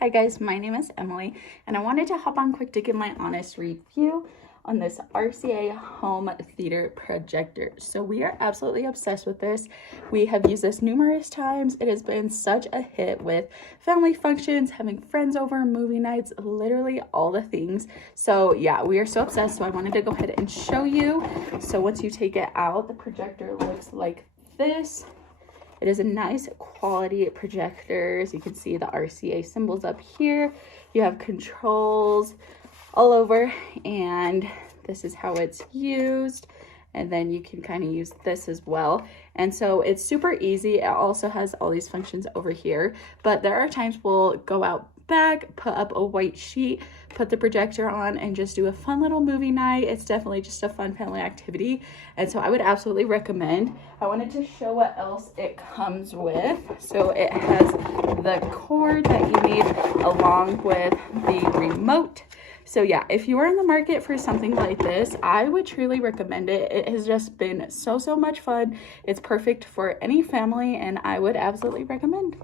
Hi guys, my name is Emily and I wanted to hop on quick to give my honest review on this RCA home theater projector. So we are absolutely obsessed with this. We have used this numerous times. It has been such a hit with family functions, having friends over, movie nights, literally all the things. So yeah, we are so obsessed. So I wanted to go ahead and show you. So once you take it out, the projector looks like this. It is a nice quality projector. As you can see the RCA symbols up here. You have controls all over, and this is how it's used. And then you can kind of use this as well. And so it's super easy. It also has all these functions over here, but there are times we'll go out back, put up a white sheet, put the projector on, and just do a fun little movie night. It's definitely just a fun family activity, and so I would absolutely recommend. I wanted to show what else it comes with. So it has the cord that you need along with the remote. So yeah, if you are in the market for something like this, I would truly recommend it. It has just been so much fun. It's perfect for any family, and I would absolutely recommend.